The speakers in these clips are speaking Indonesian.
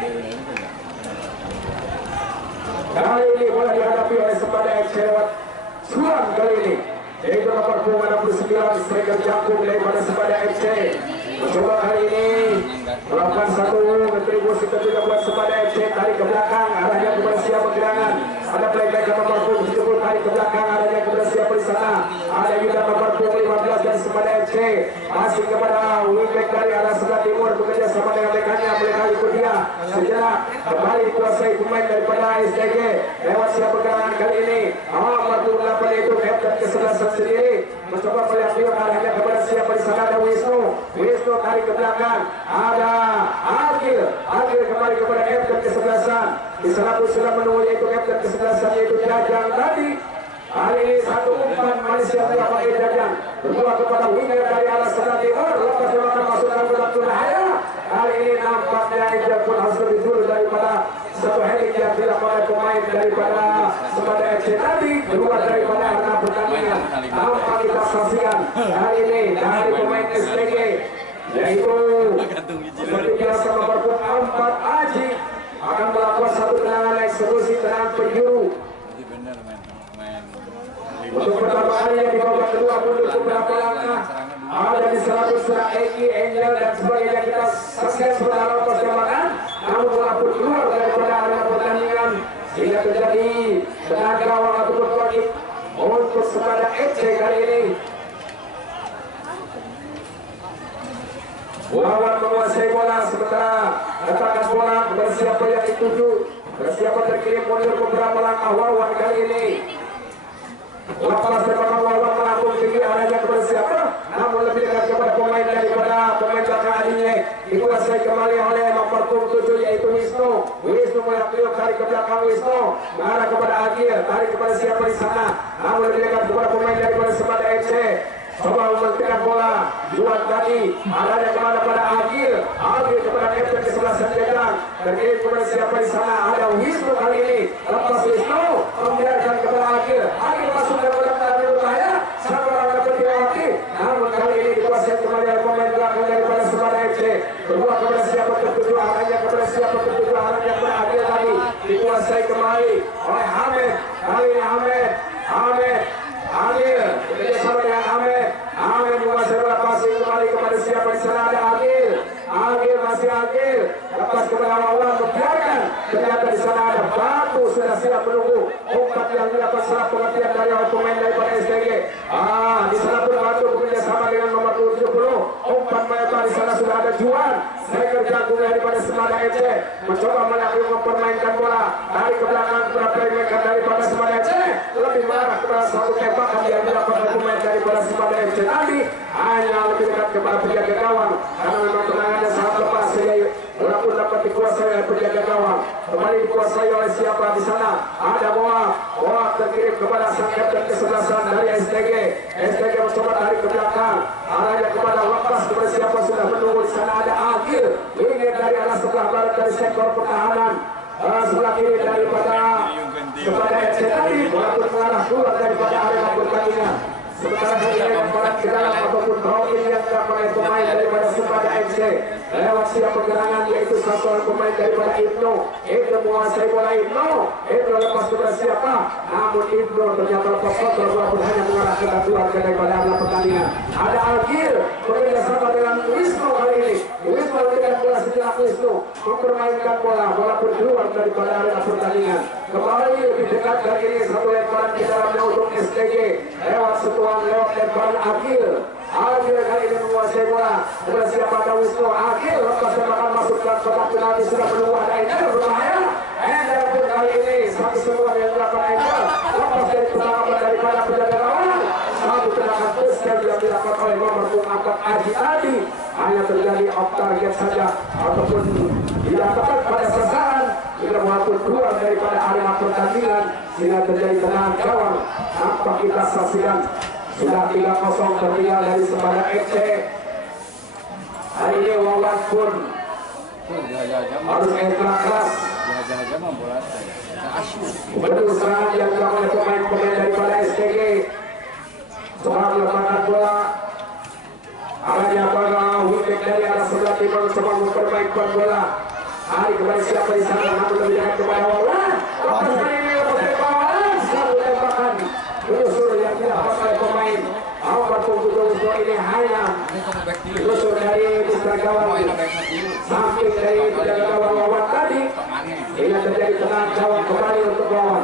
Kali ini bola dihadapi oleh Sembada FC lewat suram kali ini. Yaitu nomor 69 striker jangkung daripada Sembada FC. Mencoba kali ini melakukan satu kontribusi kedua buat Sembada FC, tarik ke belakang arahnya kepada siapa gerangan. Ada playback nomor 70 tarik ke belakang arahnya kepada siapa di sana. Ada juga nomor 15 dari Sembada FC masih kepada wingback dari arah sebelah timur bekerja sama dengan rekannya mereka ikut dia. Sejenak kembali dikuasai pemain daripada STG lewat siapa gerangan kali ini. Nomor 28 itu kapten ke-11 sendiri mencoba melihat dia arahnya kepada siapa di sana. Ada Wisnu tarik ke belakang. Ada Agil kembali kepada kapten ke-11. Di sana pun sudah menunggu yaitu kapten ke-11 yaitu Jajang tadi. Kali ini satu umpan Malaysia telah pakai Jajang berbuat kepada winger dari arah sebelah timur. Lepas melakukan masukan berat bahaya. Kali ini nampaknya Ija pun harus lebih dulu daripada satu helik yang dilakukan pemain daripada Sembada FC tadi keluar daripada arena pertandingan. Nampak kita saksikan kali ini dari pemain STG yaitu seperti biasa nomor 4 Aji akan melakukan satu tendangan eksekusi tendangan penjuru. Untuk pertama kalinya di babak kedua mundur beberapa langkah. Ada di sana sudah Eki, Angel dan sebagainya kita saksikan sebentar lepas tembakan. Namun bola pun keluar daripada arena pertandingan sehingga terjadi tenaga gawang ataupun poin untuk Sembada FC kali ini. Lawan menguasai bola sementara letakkan bola bersiap yang dituju, bersiap terkirim mundur beberapa langkah. Wawan kali ini lepas tembakan Wawan melambung tinggi arahnya kepada siapa? Namun lebih dekat kepada pemain daripada pemain belakang adinya. Dikuasai kembali oleh nomor 7 yaitu Wisnu melihat beliau tarik ke belakang Wisnu mengarah kepada Agil, tarik kepada siapa di sana? Namun lebih dekat kepada pemain daripada Sembada FC. Coba mementingkan bola buat tadi arahnya kemana pada Agil kepada kapten ke-11 Jajang terkirim kepada siapa di sana? Ada Wisnu kali ini. Lepas Wisnu membiarkan kepada Agil masuk ke dalam tanah berbahaya sama orang dapat dilewati. Namun kali ini dikuasai kembali oleh pemain belakang daripada Sembada FC. Berbuat kepada siapa tertuju arahnya kepada siapa tertuju arahnya kepada Agil tadi dikuasai kembali oleh Hamid. Kali ini Hamid Agil bekerja sama dengan Hamid menguasai bola passing kembali kepada siapa di sana? Ada Agil masih Agil lepas kepada Wawan membiarkan. Ternyata di sana ada Batu sudah siap menunggu umpan yang dilakukan setelah pengertian dari pemain daripada STG. Di sana pun Batu bekerja sama dengan nomor 70 umpan melebar. Di sana sudah ada Juan striker jangkung daripada Sembada FC mencoba mempermainkan bola dari ke belakang kepada playmaker daripada Sembada FC lebih mengarah kepada satu tembakan yang dilakukan pemain daripada Sembada FC tadi hanya lebih dekat kepada penjaga gawang karena memang tendangannya sangat lepas sehingga bola pun dapat dikuasai oleh penjaga gawang. Kembali dikuasai oleh siapa di sana? Ada bola terkirim kepada sang kapten ke-11 dari STG mencoba tarik ke belakang arahnya kepada lepas kepada siapa sudah menunggu di sana? Ada Agil winger dari arah sebelah barat dari sektor pertahanan sebelah kiri daripada Sembada FC tadi. Bola pun mengarah keluar daripada area pertandingan. Sementara kali membarat ke dalam ataupun drawing yang dilakukan oleh pemain daripada Sembada FC lewat siap pergerangan yaitu satu orang pemain daripada Ibnu menguasai bola. Ibnu lepas kepada siapa? Namun Ibnu ternyata lepas kontrol bola pun hanya mengarah ke keluar daripada area pertandingan. Ada Agil bekerja sama dengan Wisnu kali ini. Wisnu memberikan bola sejenak. Wisnu mempermainkan bola pun keluar daripada area pertandingan. Kembali lebih dekat kali ini satu lemparan di dalamnya untuk STG lewat setuan lewat lemparan Agil kali ini menguasai bola kepada siapa? Ada Wisnu. Agil lepas tembakan masukkan kotak penalti sudah menunggu. Ada Angel berbahaya. Angel pun kali ini satu semua yang dilakukan Angel lepas dari tendangan daripada penjaga gawang. Satu tendangan besar yang dilakukan oleh nomor 4 Aji tadi hanya terjadi off target saja ataupun dilakukan pada sasaran tidak mampu keluar daripada arena pertandingan sehingga terjadi tendangan gawang. Nampak kita saksikan sudah 3-0 tertinggal dari Sembada FC. Hari ini Wawan pun harus ekstra keras bentuk serangan yang dilakukan oleh pemain-pemain daripada STG. Coba meletakkan bola arahnya pada wingback dari arah sebelah timur, coba memperbaikkan bola Hari kembali siapa di sana, namun lebih dekat kepada Wawan. Lepas kali ini lepas dari Wawan, satu tembakan menyusul yang dilakukan oleh pemain nomor 7 ini hanya menyusul dari Mister Gawang, samping dari penjaga gawang Wawan tadi. Ini terjadi tenang gawang kembali untuk Wawan.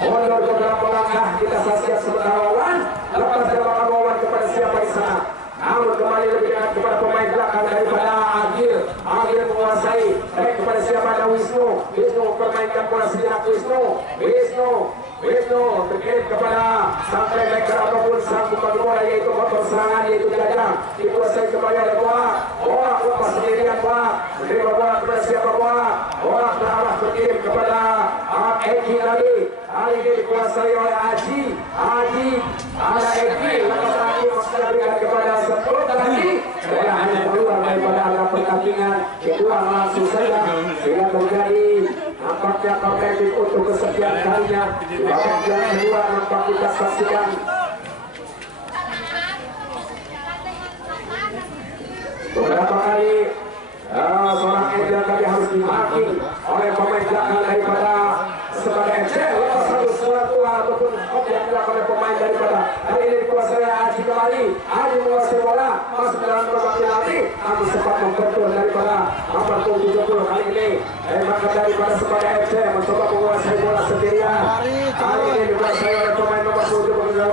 Mundur beberapa langkah, kita saksikan sebentar Wawan. Lepas tembakan Wawan kepada siapa di sana, namun kembali lebih dekat kepada pemain belakang daripada Agil. Agil menguasai baik kepada siapa, ada Wisnu. Wisnu mempermainkan bola sejenak. Wisnu terkirim kepada sampai backer ataupun sang pembantu bola, yaitu motor serangan, yaitu Jajang. Dikuasai kembali oleh bola lepas sendirian, menerima bola kepada siapa, bola berarah terkirim kepada Eki tadi. Kali ini dikuasai oleh Aji. Ada Eki, lepas Aji maksudnya berikan kepada Sepuluh tadi. Bola hanya keluar daripada area pertandingan, kedua langsung saja sehingga terjadi nampaknya kompetitif untuk kesekian kalinya. Babak yang kedua nampak kita saksikan beberapa kali seorang Edgar tadi harus dimaki oleh pemain belakang daripada sebagai FC. Lepas satu surat tua ataupun yang dilakukan oleh pemain daripada hari ini dikuasai Aji kembali. Aji menguasai bola masuk dalam babak penalti, namun sempat membentur daripada nomor 70 kali ini. Maka daripada sebagai FC mencoba menguasai bola sendirian. Kali ini dikuasai oleh pemain nomor 70 dengan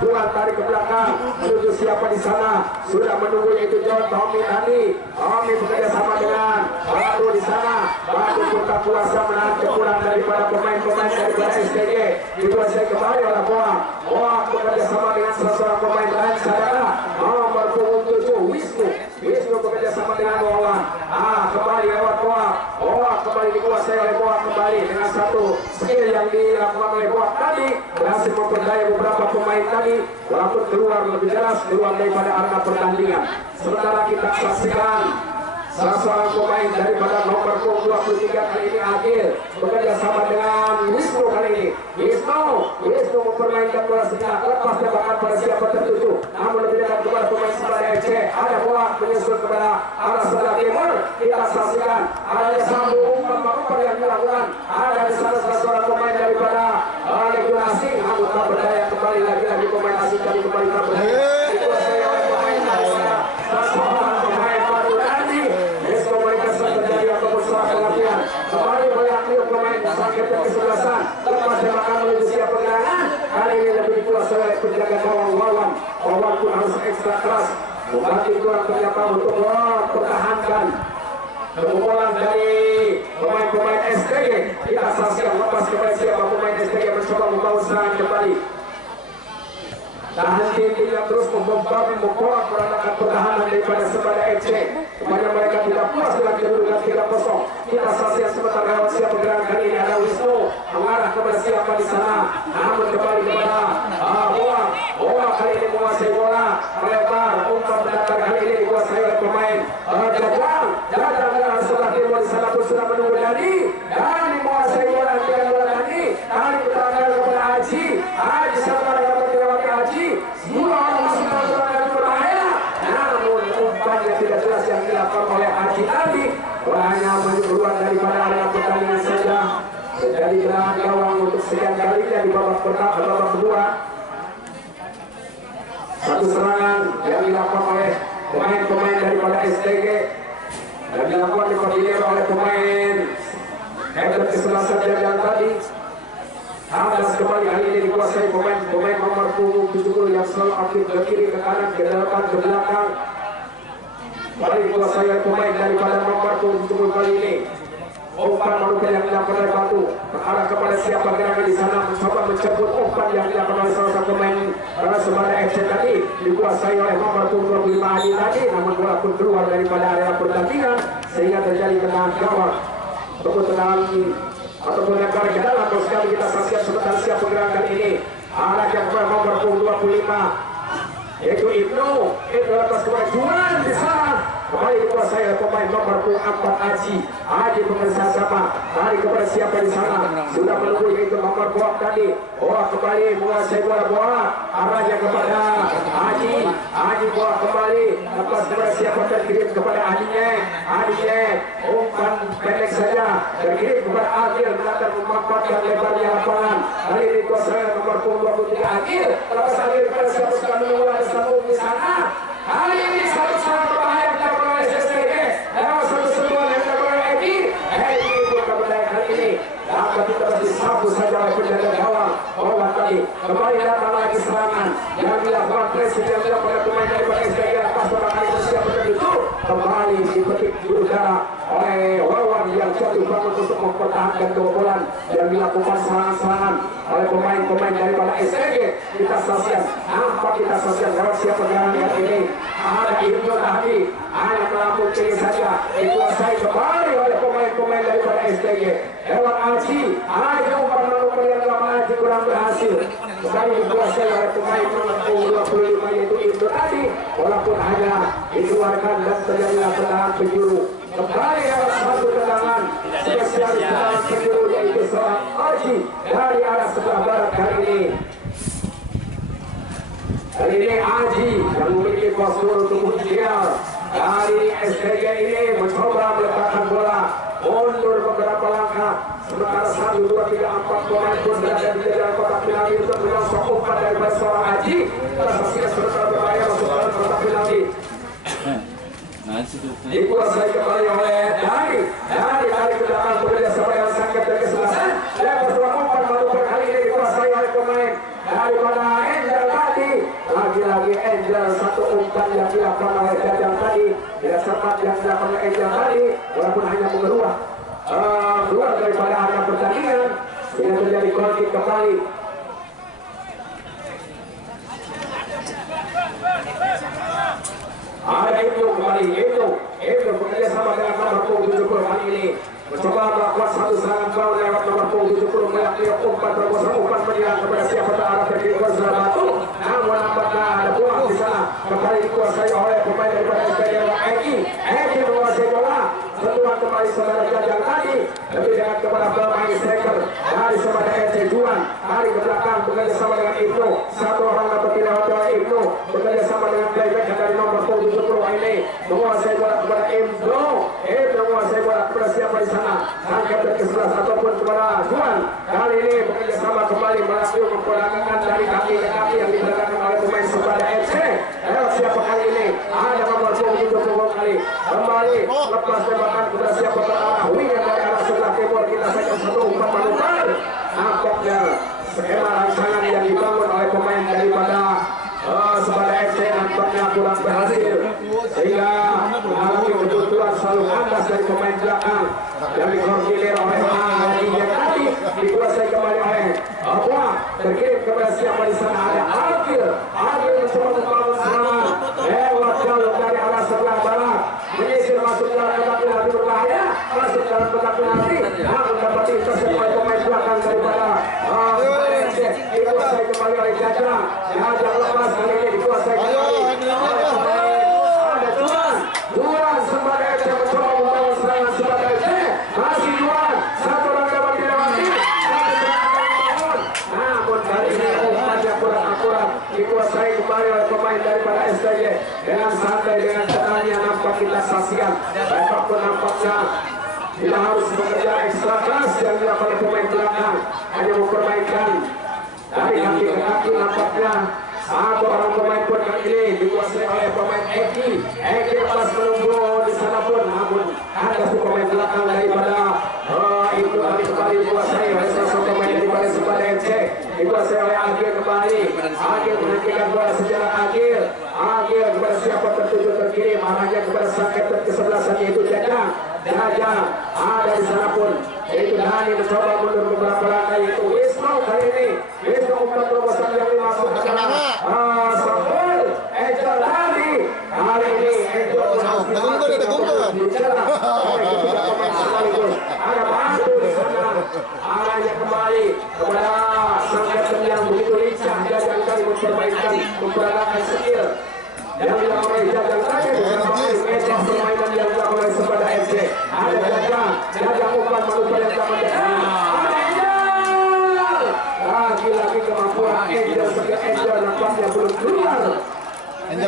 Juan tarik ke belakang menuju siapa di sana, sudah menunggu yaitu John Tommy tadi. Tommy bekerja sama dengan Batu di sana. Batu pun tak kuasa menahan kepulangan daripada pemain-pemain daripada STG. Dikuasai kembali oleh Boa bekerja sama dengan salah seorang pemain lain, saudara nomor 7 Wisnu bekerja sama dengan Wawan. Kembali lewat Boa kembali dikuasai oleh Boa kembali dengan satu skill yang dilakukan oleh Boa tadi, berhasil memperdaya beberapa pemain tadi, walaupun keluar lebih jelas keluar daripada arena pertandingan. Sementara kita saksikan salah seorang pemain daripada nomor 23 kali ini Agil bekerja sama dengan Wisnu kali ini. Wisnu mempermainkan bola sejenak, lepas tembakan pada siapa tertuju, namun lebih dekat kepada pemain sebagai FC. Ada bola menyusul kepada arah sebelah timur. Kita saksikan adanya sambung umpan yang dilakukan. Ada di sana salah seorang pemain daripada Legion Asing, namun tak berdaya kembali lagi pemain asing tadi kembali tak berdaya. Dikuasai oleh pemain daripada seorang pemain baru tadi. Terjadi ataupun salah pengertian kembali melihat pemain sakit yang kesebelasan, lepas tembakan menuju siap pergerakan. Kali ini lebih dikuasai oleh penjaga gawang Wawan pun harus ekstra keras membantu kurang ternyata untuk pertahankan kebobolan dari pemain STG. Kita saksikan lepas kepada siapa pemain STG mencoba membangun serangan kembali. Tahan tim yang terus memporak peranakan pertahanan daripada Sebada FC. Kepada mereka tidak puas dengan kedudukan 3-0. Kita saksikan sebentar lewat siapa pergerakan kali ini ada Wisnu mengarah kepada siapa di sana, namun kembali kepada Boa kali ini menguasai bola melebar umpan mendatar kali ini dikuasai oleh pemain Jajang dengan sebelah timur di sana pun sudah menunggu Dani menguasai bola dengan bola Dani. Kali bertanggal kepada Aji sama dengan Pertiwati Aji. Semua orang masuk dalam serangan yang berbahaya, namun umpan yang tidak jelas yang dilakukan oleh Aji tadi hanya keluar daripada area pertandingan saja. Jadi belahan gawang untuk sekian kalinya di babak pertama, babak kedua. Satu serangan yang dilakukan oleh pemain-pemain daripada STG dan dilakukan dikoordinir oleh pemain header kesebelasan Jajang tadi. Atas kembali kali ini dikuasai pemain nomor 70 yang selalu aktif ke kiri, ke kanan, ke depan, ke belakang. Kali dikuasai oleh pemain daripada nomor 70 kali ini. Umpan manusia yang dilakukan oleh Batu mengarah kepada siapa gerangan di sana, mencoba menjemput umpan yang dilakukan oleh salah satu pemain Sebada FC tadi, dikuasai oleh nomor 25 Adi tadi, namun bola pun keluar daripada area pertandingan sehingga terjadi tendangan gawang ataupun tendangan ataupun lempar ke dalam. Terus kali kita saksikan sebentar siapa gerakan ini. Anak yang nomor 25 yaitu Ibnu atas kepada Juan di sana. kembali dikuasai oleh pemain nomor 4 Aji pemirsa sama tarik kepada siapa di sana sudah menunggu yaitu nomor Boak tadi. Boak kembali menguasai bola. Boak arahnya kepada Aji Boak kembali lepas kepada siapa terkirim kepada Adinya umpan pendek saja terkirim kepada Agil menatap memanfaatkan lebarnya lapangan. Kali ini dikuasai nomor 23 Agil lepas Agil kepada siapa sudah menunggu ada sambung di sana. Kali ini satu sangat berbahaya kita oleh SSTG lewat satu sentuhan yang kita oleh Edi itu kebenaran kali ini dapat kita disapu saja oleh penjaga gawang bawah tadi. Kembali datang lagi serangan yang dilakukan presiden pada pemain dari SSTG atas kali bersiap itu kembali dipetik di udara oleh Wawan yang jatuh bangun untuk mempertahankan kebobolan yang dilakukan serangan-serangan oleh pemain-pemain daripada STG. Kita saksikan nampak kita saksikan lewat siapa jalan yang ini ada Ibnu tadi hanya melakukan ini saja dikuasai kembali oleh pemain-pemain daripada STG lewat Aji umpan yang lama Aji kurang berhasil kembali dikuasai oleh pemain nomor 25 yaitu Ibnu tadi walaupun hanya dikeluarkan dan terjadilah tendangan penjuru. Kembali lewat satu tendangan spesial tendangan penjuru yaitu seorang Aji dari arah sebelah barat kali ini. Kali ini Aji yang memiliki postur tubuh ideal. Kali ini STG ini mencoba meletakkan bola mundur beberapa langkah. Sementara 1, 2, 3, 4 pemain pun berada di jalan kotak penalti untuk menyongsong umpan dari seorang Aji. Kita saksikan sebentar berbahaya masuk dalam kotak penalti. Dikuasai kembali oleh dari ke belakang bekerja sama dengan Sangkat dari kesebelasan. Lepas dua umpan manuver kali ini dikuasai oleh pemain daripada Angel tadi. Lagi-lagi Angel satu umpan yang dilakukan oleh Jajang tadi tidak sempat yang dilakukan oleh Angel tadi walaupun hanya mengeluar keluar daripada area pertandingan sehingga terjadi gol kick kembali. Ada itu kembali itu bekerja sama dengan nomor 70 kali ini mencoba melakukan satu serangan bawah lewat nomor 70 melihat umpan terobosan umpan menyerang kepada siapa arah terkiri sudah batu namun nampaknya ada buang di sana kembali dikuasai oleh pemain daripada STG Eki menguasai bola sentuhan kembali saudara Jajang tadi lebih dengan kepada pemain striker dari saudara FC Juan tarik ke belakang bekerja sama dengan Ibnu satu orang dapat dilewat oleh Ibnu bekerja sama dengan playback dari nomor 70 ini menguasai bola kepada Ibnu menguasai bola kepada siapa di sana Sangkat ke sebelah ataupun kepada Juan kali ini bekerja sama kembali melakukan memperlakukan dari kaki ke kaki yang diberlakukan oleh pemain Subada FC lewat siapa kali ini ada nomor 70 kali kembali lepas tembakan kepada siapa terarah winger dari arah sebelah timur kita saja satu umpan manuver nampaknya skema rancangan yang dibangun oleh pemain daripada Subada FC nampaknya kurang berhasil sehingga mengalami kebutuhan selalu kandas dari pemain belakang yang dikoordinir oleh Adi yang tadi dikuasai kembali oleh Boak terkirim kepada siapa di sana ada Agil mencoba membangun serangan lewat jalur dari arah sebelah barat menyisir masuk dalam kotak penalti berbahaya masuk dalam kotak penalti namun dapat intercept oleh pemain belakang daripada dikuasai kembali oleh Jajang lepas kali ini dikuasai kembali ada Juan sebagai FC mencoba membangun serangan sebagai FC masih Juan satu orang dapat dilewati namun kali ini umpannya kurang akurat dikuasai kembali oleh pemain daripada STG dengan santai dengan tenangnya nampak kita saksikan apapun nampaknya tidak harus bekerja ekstra keras yang dilakukan oleh pemain belakang hanya mempermainkan dari kaki ke kaki nampaknya satu orang pemain pun kali ini dikuasai oleh pemain Eki lepas menunggu di sana pun namun ada si pemain belakang daripada itu kali kembali dikuasai oleh salah pemain daripada Subada FC dikuasai oleh Agil kembali Agil menghentikan bola secara Agil kepada siapa tertuju terkirim arahnya kepada Sangket kesebelasan yaitu Jajang ada di sana pun yaitu Dhani mencoba mundur beberapa langkah yaitu Wisnu kali ini Wisnu umpan terobosan yang dimasuk Samuel Angel Dhani kali ini Angel ada batu di sana arahnya kembali kepada Sangket yang begitu lincah Jajang kali memperbaikkan memperagakan skill yang dilakukan Jajang tadi beberapa kali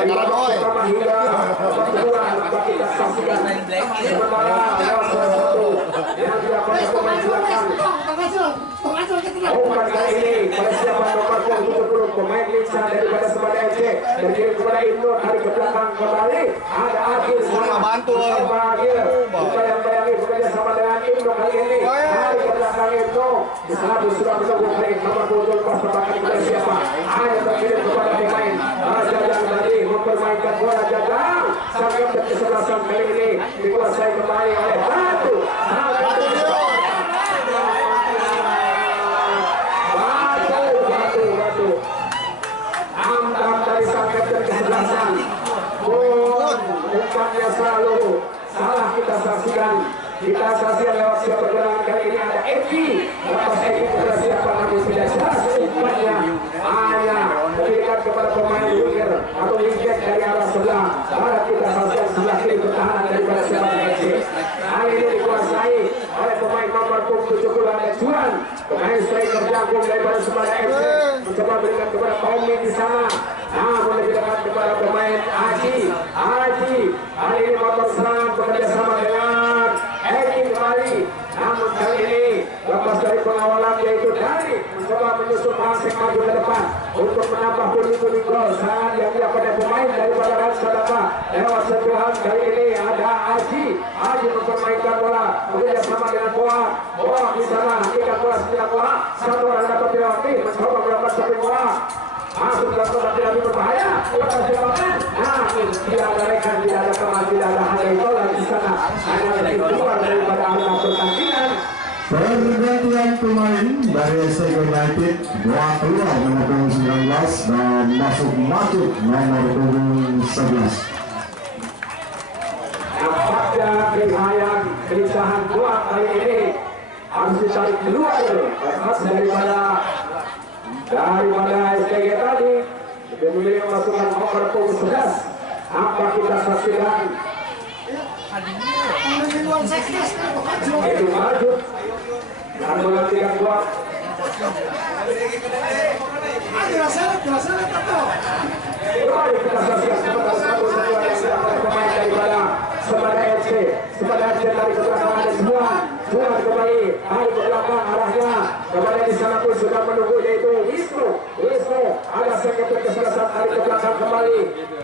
sekarang oi. Pertama hingga babak kedua dapat kita saksikan. Sementara lewat salah satu yang dilakukan pemain belakang. Umpan kali ini persiapan nomor 70 pemain lincah daripada Sembada FC berkirim kepada Ibnu dari ke belakang kembali ada Agil bantu Agil bayang-bayangi bekerja sama dengan Ibnu kali ini dari ke belakang Ibnu di sana sudah menunggu kali nomor 7 pas tebakan kepada siapa ayo berkirim kepada pemain Jajang tadi mempermainkan bola Jajang sangat berkesebelasan kali ini dikuasai kembali oleh Batu dari sang kapten kesebelasan umpannya selalu salah kita saksikan lewat siap pergelangan kali ini ada Eki lepas Eki kepada siapa namun tidak jelas umpannya hanya memberikan kepada pemain winger atau wingback dari arah sebelah barat kita saksikan sebelah kiri pertahanan daripada siapa Eki kali ini dikuasai oleh pemain nomor 70 ada Juan pemain striker jagung daripada Sembada FC mencoba berikan kepada Tommy di sana namun lebih dekat kepada pemain Aji kali ini motor serangan bekerja sama dengan Eki kembali namun kali ini lepas dari pengawalan yaitu dari mencoba menyusul Masing maju ke depan untuk menambah pundi-pundi gol serangan yang dilakukan oleh pemain daripada Ransadapa lewat sentuhan kali ini ada Aji mempermainkan bola bekerja sama dengan Boa di sana hakikat bola setia Boa satu orang dapat dilewati mencoba melakukan samping bola masuk dalam tempat yang lebih berbahaya lepas jabatan namun tidak ada rekan tidak ada teman tidak ada hal yang bola di sana hanya lebih keluar daripada arena pertandingan. Pergantian pemain dari STK United dua keluar nomor 19 dan masuk maju nomor 11. Nampaknya kehayan kelisahan kuat kali ini harus ditarik keluar lepas daripada STG tadi dia memilih memasukkan nomor 11 apa kita saksikan itu maju dan menghentikan kuat kembali kita saksikan sebentar satu yang dilakukan pemain daripada Sembada FC dari belakang ada semua kembali hari ke belakang arahnya kepada di sana pun sudah menunggu yaitu Wisnu ada sakit kesalahan hari ke belakang kembali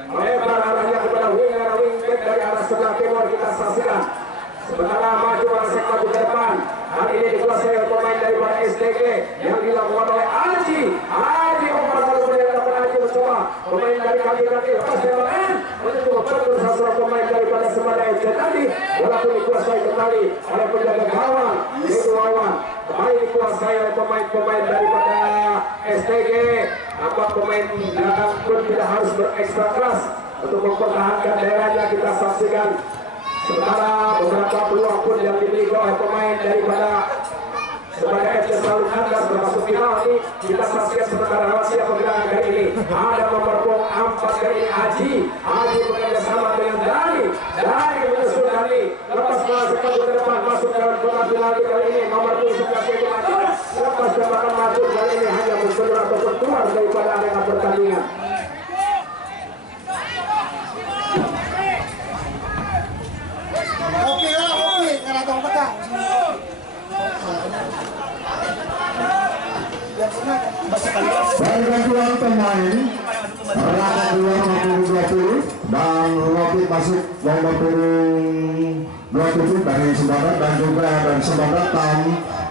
lebar arahnya kepada wingback dari arah sebelah timur kita saksikan sementara maju Masing maju ke depan hari ini dikuasai oleh pemain daripada STG yang dilakukan oleh Aji umpan baru dilakukan Aji mencoba pemain dari kaki lepas tembakan untuk memperkuat sasaran pemain daripada Sembada FC tadi walaupun dikuasai kembali oleh penjaga gawang yaitu Wawan kembali dikuasai oleh pemain daripada STG nampak pemain belakang pun tidak harus berekstra keras untuk mempertahankan daerahnya kita saksikan sementara beberapa peluang pun yang dimiliki oleh pemain daripada Sembada FC selalu kandas termasuk final ini kita saksikan sementara rahasia pergerakan kali ini ada nomor 4 kali ini Aji bekerja sama dengan Dari menyusul kali lepas masuk ke depan masuk dalam kotak penalti kali ini nomor 11 yaitu maju lepas tembakan maju kali ini hanya mundur ataupun keluar daripada arena pertandingan. Oke, karena tong pegang. Pergantian pemain Raka keluar nomor 20 dan Robi masuk nomor 27 dari Sembada dan juga dari Sembada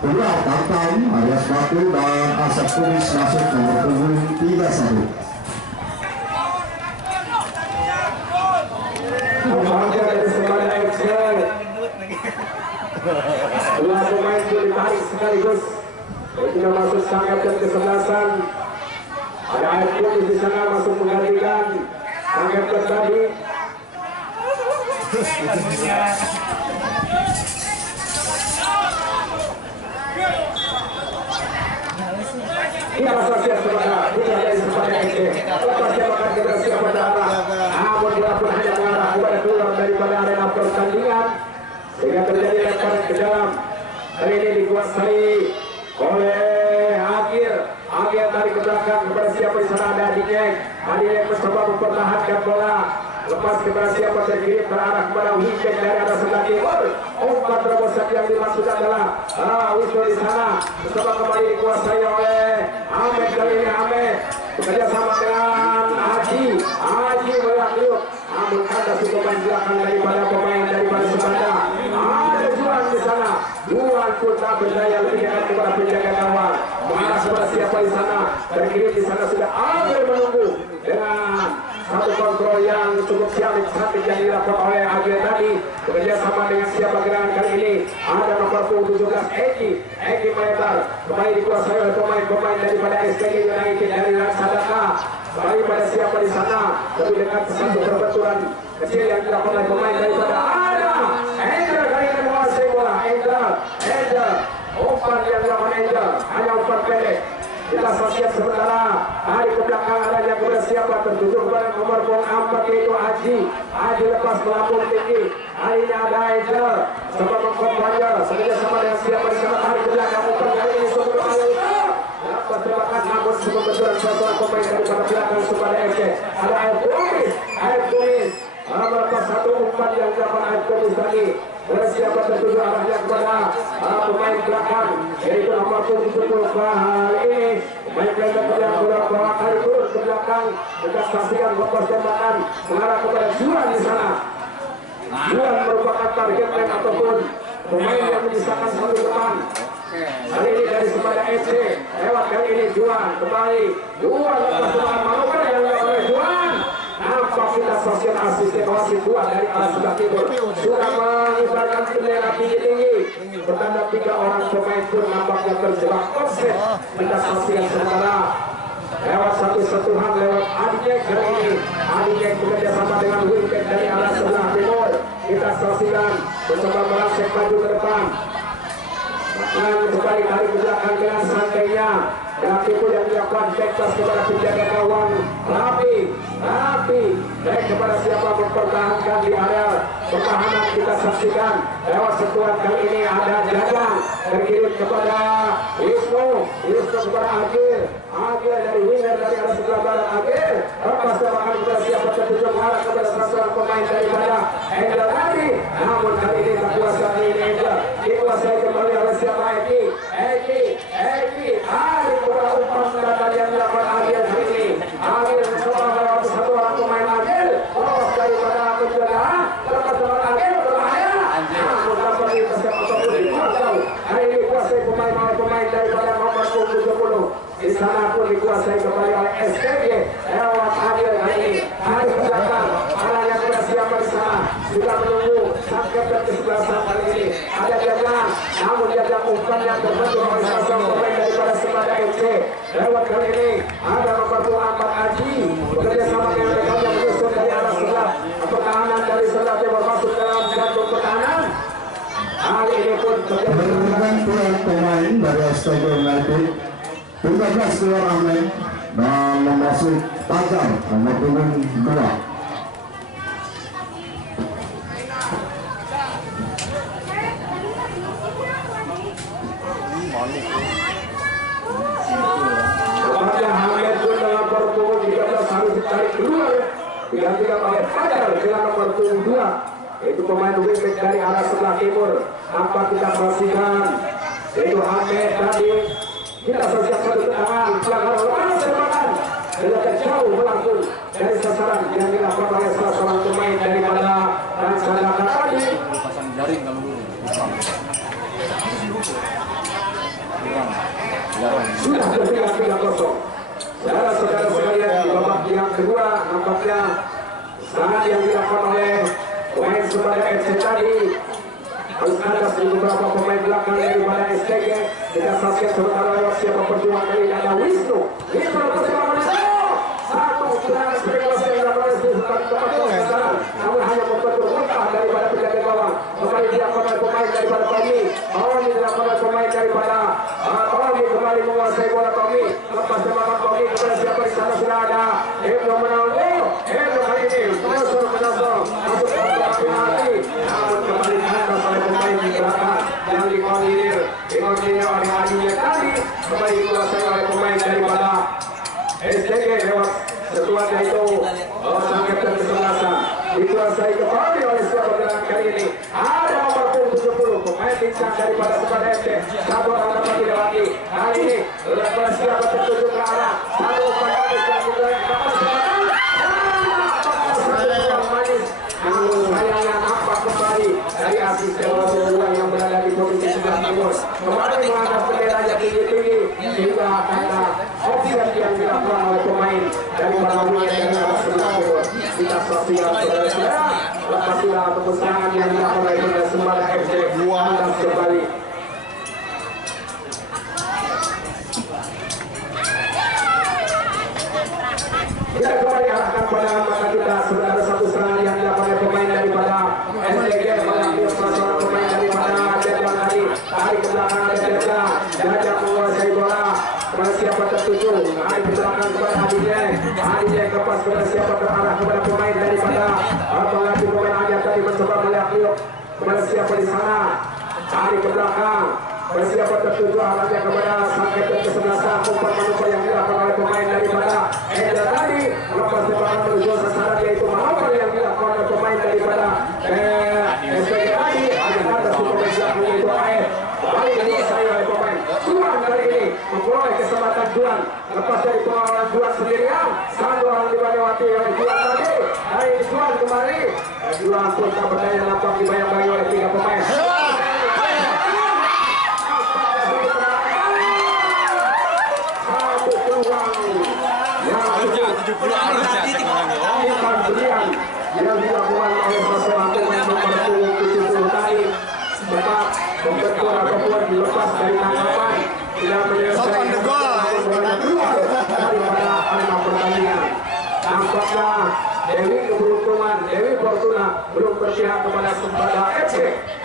keluar Tam alias Batu dan Asap Kumis masuk nomor 31. Dua pemain itu ditarik sekaligus itu masuk sang kapten kesebelasan ada air putih di sana masuk menggantikan sang kapten tadi kita saksikan sebentar kita dari Sembada FC lepas tembakan kita siap berdarah namun bola pun hanya mengarah kepada keluar daripada arena pertandingan sehingga terjadi lemparan ke dalam kali ini dikuasai oleh Agir dari ke belakang kepada siapa di sana ada Adiyek mencoba mempertahankan bola. Lepas kepada siapa terkirim terarah kepada wicket dari arah sebelah timur. Umpan terobosan yang dimaksud adalah Wisnu di sana. Coba kembali dikuasai oleh Ahmed. Kali ini Ahmed bekerja sama dengan Haji melihat namun ada pemain belakang daripada Sebanda. Ada Juan di sana. Juan pun tak berdaya, lebih dekat kepada penjaga gawang. Mengarah kepada siapa di sana. Terkirim di sana sudah Amir menunggu dengan satu kontrol yang cukup cantik yang dilakukan oleh Agil tadi. Bekerja sama dengan siapa gerangan kali ini. Ada nomor 17 Eki melebar. Kembali dikuasai oleh pemain daripada STG United dari Sadaka. Kembali pada siapa di sana. Lebih dekat satu perbenturan kecil yang dilakukan oleh pemain daripada ada Angel kali ini menguasai bola. Angel umpan yang dilakukan Angel hanya umpan pendek. Kita saksikan sementara hari ke belakang adanya kepada siapa tertutup kepada nomor 4 yaitu Haji lepas melambung tinggi. Hari ini ada Angel sebab mengkompanya sengaja sama dengan siapa di sana. Hari ke belakang umpan kali ini sebelum dapat terbakat namun sebelum berjuang seorang pemain daripada belakang kepada FC. Ada Aib Kumis melepas satu umpan yang dilakukan Aib Kumis tadi. Bersiapa tertuju arahnya kepada pemain belakang yaitu nomor 70 kali ini pemain belakang yang beberapa kali turun ke belakang. Kita saksikan lepas tembakan mengarah kepada Juan di sana. Juan merupakan target man ataupun pemain yang menyisakan satu teman. Kali ini dari Sebanda FC lewat kali ini Juan kembali. Juan lepas tembakan Manuka yang dilakukan oleh Juan. Nampak kita saksikan asisten wasit dua dari arah sebelah timur sudah mengibarkan bendera tinggi-tinggi bertanda 3 orang pemain pun nampaknya terjebak offset. Kita saksikan sementara lewat satu sentuhan lewat Adijek kali ini. Adijek bekerja sama dengan wicket dari arah sebelah timur. Kita saksikan mencoba merangsek maju ke depan. Dan kembali tarik ke belakang dengan santainya. Dan itu yang dilakukan backlash kepada penjaga gawang Rapi baik kepada siapa mempertahankan di area pertahanan. Kita saksikan lewat sentuhan kali ini ada Jadang terkirim kepada Wisnu kepada Agil dari winger dari arah sebelah barat. Agil lepas tembakan kepada siapa tertuju mengarah kepada sasaran pemain daripada Angel tadi. Namun kali ini tak kuasa kali ini Angel dikuasai kembali oleh siapa Eki hari kepada umpan senjata yang dilakukan Agil hari ini. Agil mencoba melewati satu orang pemain Agil lolos daripada penjagaan. Lepas tembakan Agil berbahaya namun dapat diintercept ataupun dikuasai. Hari ini dikuasai pemain daripada nomor 70. Di sana pun dikuasai kembali oleh STG lewat Agil hari ini. Hari ke belakang arahnya kepada siapa di sana sudah menunggu sampai ke sebelah kali ini. Ada Jadang namun Jadang umpan yang terbentuk oleh sasaran pemain daripada Sebanda FC. Lewat kali ini ada nomor 4 Haji bekerja sama dengan rekan yang menyusun dari arah sebelah pertahanan dari sebelah timur masuk dalam jantung pertahanan. Hari ini pun bergantian pemain dari STG United 13 keluar Ahmed dan memasuk Pajar nomor 2. Ahmed pun dengan nomor 13 harus ditarik keluar digantikan oleh Fajar dengan nomor 2 itu pemain wingback dari arah sebelah timur. Apa kita saksikan itu Ahmed tadi kita saksikan satu tendangan pelanggaran lepas tembakan dengan jauh melangkung dari sasaran yang dilakukan oleh salah seorang pemain daripada Sadaka tadi. Pasang jaring kalau dulu. Sudah terbilang 3-0. Saudara-saudara sekalian di babak yang kedua nampaknya sangat yang dilakukan oleh pemain Sebanda FC tadi harus ada beberapa pemain belakang daripada STG. Kita saksikan sementara lewat siapa perjuangan kali ini ada Wisnu lepas tembakan satu serangan spekulasi yang dilakukan oleh sekarang namun hanya membentuk muntah daripada penjaga gawang. Kembali dilakukan oleh pemain daripada Tommy dilakukan oleh pemain daripada Tommy kembali menguasai bola Tommy. Lepas tembakan Tommy kepada siapa di sana sudah ada Hebdo menanggu. Hebdo kali ini masuk masuk ke penalti namun kembali dihantam oleh pemain di belakang yang dikoordinir oleh Adinya tadi. Kembali dikuasai oleh pemain daripada STG lewat setuan yaitu dikuasai kembali oleh siapa dengan kali ini. Ada nomor 70 pemain bintang daripada Persebaya FC. Satu orang dapat dilewati. Kali ini lepas siapa tertuju ke arah satu pemain yang juga dapat manis. Sayangnya nampak kembali dari asisten bola yang berada di posisi sebelah timur. Kemarin mengangkat bendera yang tinggi-tinggi sehingga ada offset yang dilakukan oleh pemain dari Balawian yang ada sebelah timur. Kita saksikan saudara-saudara lepas bola ataupun serangan yang dilakukan oleh Sembada FC. Anda kembali. Kita kembali arahkan pada mata kita sebenarnya satu serangan yang dilakukan oleh pemain daripada STG melalui seorang pemain daripada Jajang tadi tarik ke belakang ada Jajang menguasai bola kepada siapa tertuju tarik ke belakang kepada Adijay kepas kepada siapa terarah kepada pemain daripada pengganti pemain Aja tadi mencoba melihat kepada siapa di sana tarik ke belakang bersiapa tertuju arahnya kepada sang kapten kesebelasan umpan manuver yang dilakukan oleh pemain daripada Enda tadi lepas tembakan menuju sasaran yaitu manuver yang dilakukan oleh pemain daripada SPG tadi ada pemain belakang yaitu AF kembali dikuasai oleh pemain Juan kali ini memperoleh kesempatan Juan lepas dari pengawalan Juan sendirian satu orang dilewati oleh Juan tadi dari Juan kembali Juan pun tak berdaya nampak dibayang-bayang oleh tiga pemain. Yang dilakukan oleh seorang pemain nomor 70 tadi tetap membentur ataupun dilepas dari tangkapan tidak menyelesaikan daripada anak pertandingan. Nampaknya Dewi keberuntungan, Dewi Fortuna belum berpihak kepada Sembada FC.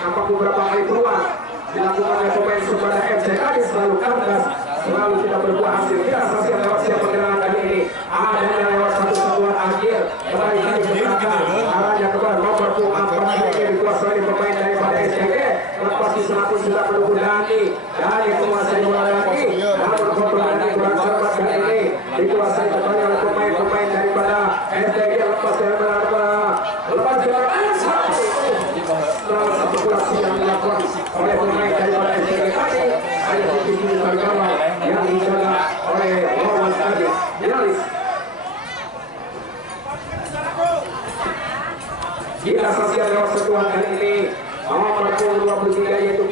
Nampak beberapa kali peluang dilakukan oleh pemain Sembada FC tadi selalu kandas, selalu tidak berbuah hasil. Kita saksikan lewat siapa gerangan kali ini. Ada yang lewat satu sentuhan akhir kembali ke belakang arahnya kepada nomor 4 yang dikuasai pemain daripada STG. Lepas di sana pun sudah menunggu Dani menguasai bola lagi. Namun Dani kurang cermat kali ini dikuasai kembali oleh pemain-pemain daripada STG. Lepas dari lepas dari satu aksi yang dilakukan oleh pemain daripada STG tadi ada posisi tergawal yang dijaga oleh lawan tadi Yalis. Kita saksikan lewat sentuhan kali ini nomor 23 yaitu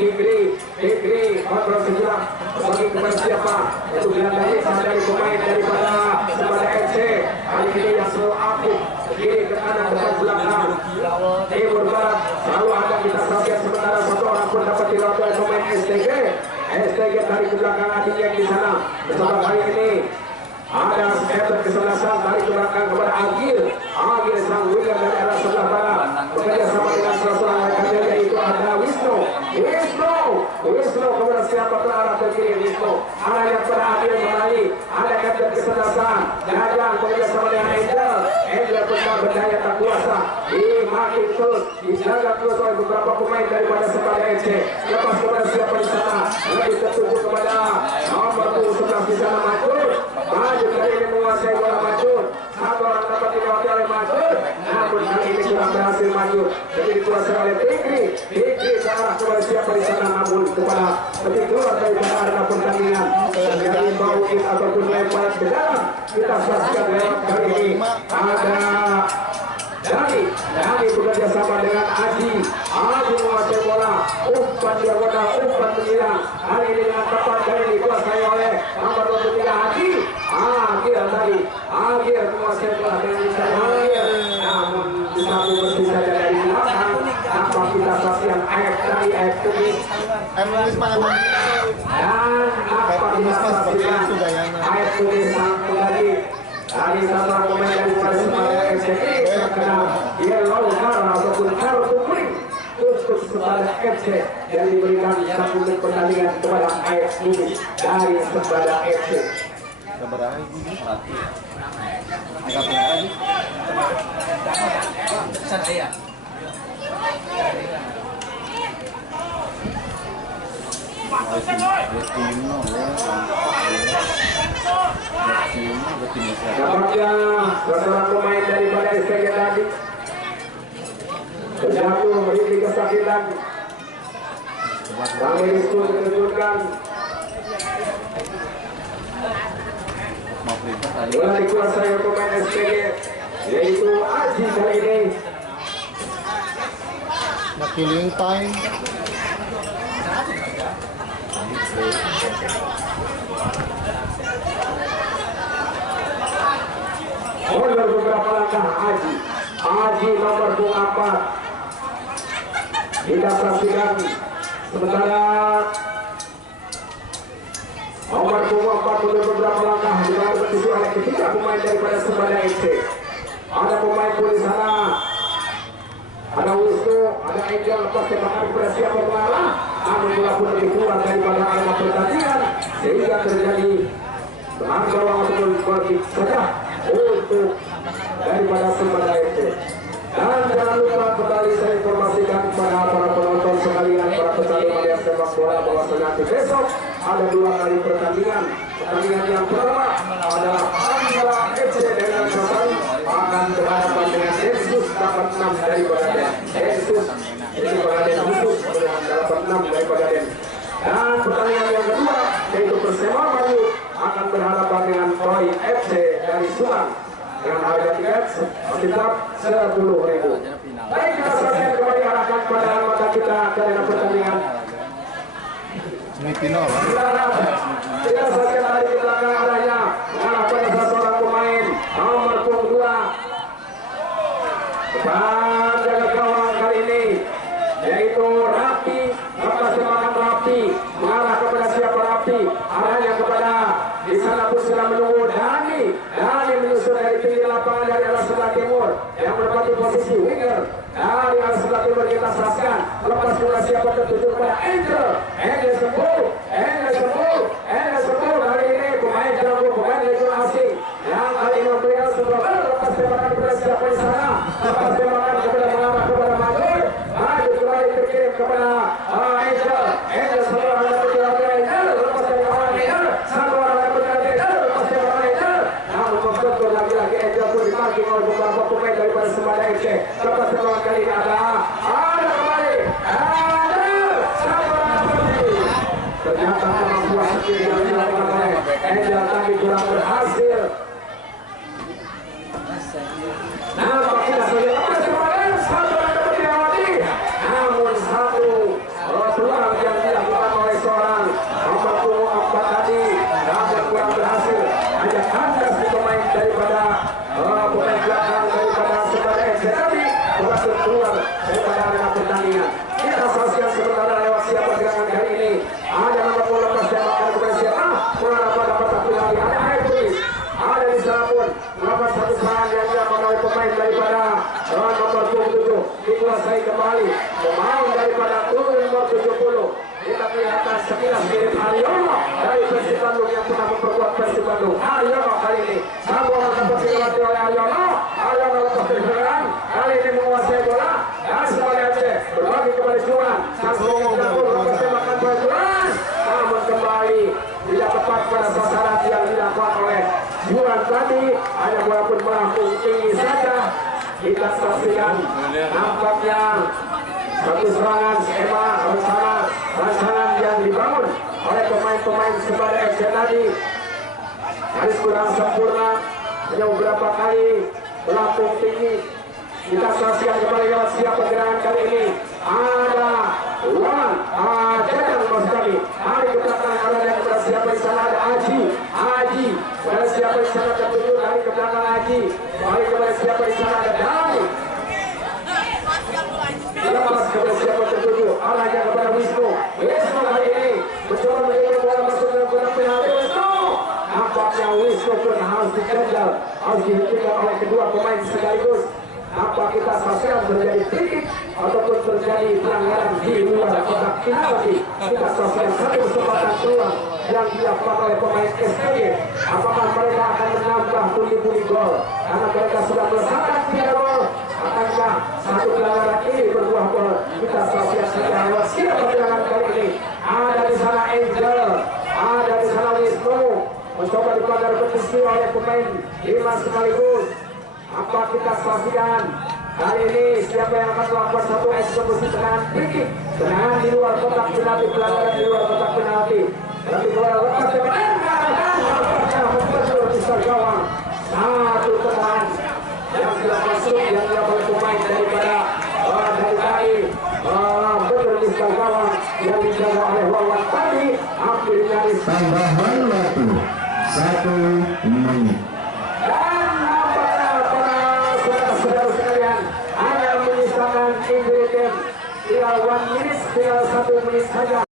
Fikri kontrol sejarah bagi kepada siapa yaitu gelandang dari pemain daripada Sembada FC kali ini yang selalu aktif kiri ke kanan depan belakang timur barat selalu ada. Kita saksikan sementara satu orang pun dapat dilakukan oleh pemain STG dari ke belakang Adijay di sana bersama kali ini ada kapten kesebelasan dari ke belakang kepada Agil sang winger dari arah sebelah barat bekerja sama dengan salah seorang rekannya yaitu ada Wisnu kepada siapa terarah ke kiri Wisnu arahnya kepada Agil kembali ada kapten kesebelasan Jajang bekerja sama dengan Angel pun tak berdaya tak kuasa makin terus dijaga terus oleh beberapa pemain daripada Sembada FC. Lepas kepada siapa di sana lebih tertuju kepada nomor 11 di sana maju kali ini menguasai bola maju. Satu orang dapat dilewati oleh maju, namun kali ini kurang berhasil maju. Jadi dikuasai oleh Fikri ke arah kepada siapa di sana, namun kepada lebih keluar dari arena pertandingan terjadi bauin ataupun lempar ke dalam. Kita saksikan lewat kali ini ada Dani bekerja sama dengan Aji menguasai bola umpan diagonal umpan menyerang hari ini dengan tepat kali ini dikuasai oleh nomor 23 Aji menguasai bola dengan Agil namun disambung bersih saja dari belakang. Nampak kita saksikan AF tulis dan nampak kita saksikan AF tulis sangkut lagi dari satu pemain dari Sembada FC terkena yellow card ataupun kartu kuning untuk Sembada FC yang diberikan satu menit pertandingan kepada AF Tulis dari Sembada FC. Nampaknya seorang pemain daripada STG tadi terjatuh memiliki kesakitan. Kami disuruh menunjukkan bola dikuasai oleh pemain SPG yaitu Aji kali ini. Killing time. Mundur beberapa langkah Aji nomor 24. Kita saksikan sementara nomor 24 mundur beberapa langkah juga bertuju oleh ketiga pemain daripada Sembada FC. Ada pemain pun di sana. Ada Wisnu, ada Angel lepas tembakan kepada siapa mengalah. Namun bola pun lebih kurang daripada arah pertandingan sehingga terjadi gawang ataupun balik saja untuk daripada Sembada FC. Dan jangan lupa kembali saya informasikan kepada para penonton sekalian, para pecinta media sepak bola bahwasanya nanti besok ada 2 kali pertandingan. Pertandingan yang pertama adalah antara FC dengan Jepang akan berhadapan dengan Densus 86 dari Bagaden. Densus ini Bagaden khusus dapat 6 dari Bagaden. Dan pertandingan yang kedua yaitu Persema Mayu akan berhadapan dengan Roy FC dari Subang dengan harga tiket sekitar 10.000. Baik, kita saksikan kembali arahkan pada mata kita ke dalam pertandingan. Semifinal. Kita saksikan dari belakang arahnya mengarah pada salah seorang pemain nomor 2. Depan jaga gawang kali ini yaitu Rapi. Lepas tembakan Rapi mengarah kepada siapa Rapi? Arahnya kepada di sana pun sudah menunggu Dani menyusul dari pinggir lapangan dari arah sebelah timur yang menempati posisi winger. Dari arah sebelah timur kita saksikan lepas bola siapa tertuju kepada Angel sembuh kali ini pemain jago, pemain regional asing yang kali ini memberikan sebuah lepas tembakan kepada siapa di sana, lepas tembakan kepada mengarah kepada Magur, kembali terkirim kepada Angel sebuah lepas tembakan Angel satu orang lepas tembakan Angel namun betul lagi-lagi Angel pun diparking oleh beberapa pemain daripada Sembada FC. Lepas tembakan kali ini ada kembali ternyata kemampuan sendiri yang dilakukan oleh Angel tapi kurang berhasil. Nampak kita saja lepas tembakan satu orang dapat diawati namun satu peluang yang dilakukan oleh seorang nomor 24 tadi namun kurang berhasil. Hanya kandas di pemain daripada pemain belakang daripada Sembada FC tadi berhasil keluar daripada arena pertandingan. Kita saksikan sementara lewat siapa gerakan kali ini. Ada nomor 10 lepas tembakan kepada siapa? Mengapa dapat satu lagi? Ada Aibris. Ada di sana pun melakukan satu serangan yang dilakukan oleh pemain daripada nomor 27 dikuasai kembali pemain daripada nomor 70. Kita kelihatan sekilas mirip Aryono dari Persib Bandung yang pernah memperkuat Persib Bandung. Aryono kali ini satu orang dapat dilewati oleh Aryono lepas dari serangan kali ini menguasai bola dan Sembada FC berbagi kepada Juan langsung lepas tembakan pada Juan namun kembali tidak tepat pada sasaran yang dilakukan oleh Juan tadi. Hanya bola pun melambung tinggi saja. Kita saksikan nampaknya satu serangan skema rancangan yang dibangun oleh pemain-pemain Sembada FC tadi harus kurang sempurna. Hanya beberapa kali melambung tinggi. Kita saksikan kembali lewat siapa gerakan kali ini. Ada Wan Jajang mas kami. Hari ke belakang arahnya kepada siapa di sana ada Aji. Pada siapa di sana tertuju hari ke belakang Aji. Hari kepada siapa di sana ada Dani. Lepas kepada siapa tertuju arahnya kepada Wisnu kali ini mencoba menjadi bola masuk dalam kotak penalti. Nampaknya Wisnu pun harus dikejar, harus dihentikan oleh kedua pemain sekaligus. Apa kita saksikan terjadi free ataupun terjadi pelanggaran di luar kotak penalti. Kita saksikan satu kesempatan peluang yang dilakukan oleh pemain SPG. Apakah mereka akan menambah pundi-pundi gol karena mereka sudah melesatkan 3 gol? Akankah satu pelanggaran ini berbuah gol? Kita saksikan secara luas siapa pelanggaran kali ini. Ada di sana Angel, ada di sana Wisnu mencoba dipelanggar petisi oleh pemain 5 sekaligus. Apa kita saksikan Kali ini siapa yang akan melakukan satu eksekusi tendangan free tendangan di luar kotak penalti, pelanggaran di luar kotak penalti. Tapi bola lepas besar gawang. Satu tendangan yang tidak masuk, yang dilakukan pemain daripada dari besar gawang yang dijaga oleh Wawan tadi hampir nyaris. Tambahan waktu 1 menit. Dan nampaknya para saudara-saudara sekalian hanya menyisakan ingredient tinggal 1 menit, tinggal 1 menit saja.